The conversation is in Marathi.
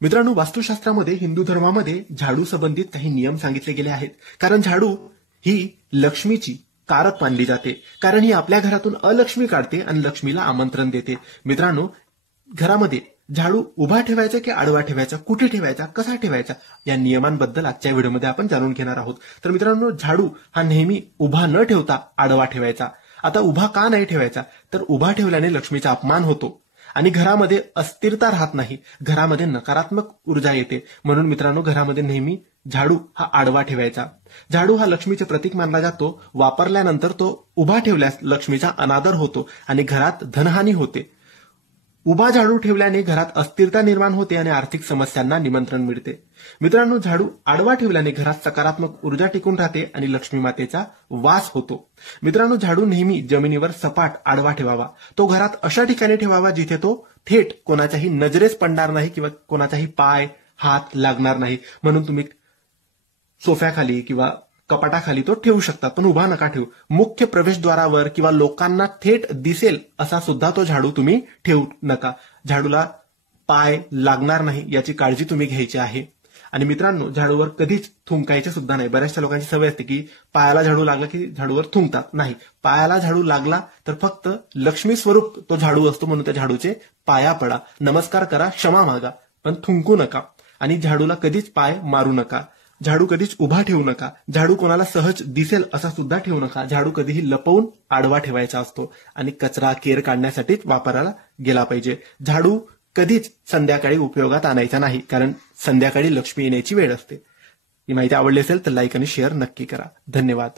मित्रांनो, वास्तुशास्त्रामध्ये हिंदू धर्मामध्ये झाडू संबंधित काही नियम सांगितले गेले आहेत. कारण झाडू ही लक्ष्मीची कारक मानली जाते. कारण ही आपल्या घरातून अलक्ष्मी काढते आणि लक्ष्मीला आमंत्रण देते. मित्रांनो, घरामध्ये झाडू उभा ठेवायचा की आडवा ठेवायचा, कुठे ठेवायचा, कसा ठेवायचा, या नियमांबद्दल आजच्या व्हिडिओमध्ये आपण जाणून घेणार आहोत. तर मित्रांनो, झाडू हा नेहमी उभा न ठेवता आडवा ठेवायचा. आता उभा का नाही ठेवायचा, तर उभा ठेवल्याने लक्ष्मीचा अपमान होतो आणि घरामध्ये अस्थिरता राहत नाही, घरामध्ये नकारात्मक ऊर्जा येते. म्हणून मित्रांनो, घरामध्ये नेहमी झाडू हा आडवा ठेवायचा. झाडू हा लक्ष्मीचे प्रतीक मानला जातो. वापरल्यानंतर तो उभा ठेवल्यास लक्ष्मीचा अनादर होतो आणि घरात धनहानी होते. उभा झाडू ठेवल्याने घरात अस्थिरता निर्माण होते आणि आर्थिक समस्यांना निमंत्रण मिळते. मित्रांनो, झाडू आडवा ठेवल्याने घरात सकारात्मक ऊर्जा टिकून राहते आणि लक्ष्मी मातेचा वास होतो. मित्रांनो, झाडू नेहमी जमिनीवर सपाट आडवा ठेवावा. तो घरात अशा ठिकाणी ठेवावा जिथे तो थेट कोणाच्याही नजरेस पडणार नाही किंवा कोणाचाही पाय हात लागणार नाही. म्हणून तुम्ही सोफ्याखाली किंवा कपाटाखाली तो ठेवू शकता, पण उभा नका ठेवू. मुख्य प्रवेशद्वारावर किंवा लोकांना थेट दिसेल असा सुद्धा तो झाडू तुम्ही ठेवू नका. झाडूला पाय लागणार नाही याची काळजी तुम्ही घ्यायची आहे. आणि मित्रांनो, झाडूवर कधीच थुंकायचे सुद्धा नाही. बऱ्याचशा लोकांची सवय असते की पायाला झाडू लागला की झाडूवर थुंकतात. नाही, पायाला झाडू लागला तर फक्त लक्ष्मी स्वरूप तो झाडू असतो, म्हणून त्या झाडूचे पाया पडा, नमस्कार करा, क्षमा मागा, पण थुंकू नका. आणि झाडूला कधीच पाय मारू नका. झाडू कधीच उभा ठेवू नका. झाडू कोणाला सहज दिसेल असा सुद्धा ठेवू नका. झाडू कधीही लपवून आडवा ठेवायचा असतो आणि कचरा केर काढण्यासाठीच वापरायला गेला पाहिजे. झाडू कधीच संध्याकाळी उपयोगात आणायचा नाही, कारण संध्याकाळी लक्ष्मी येण्याची वेळ असते. ही माहिती आवडली असेल तर लाईक आणि शेअर नक्की करा. धन्यवाद.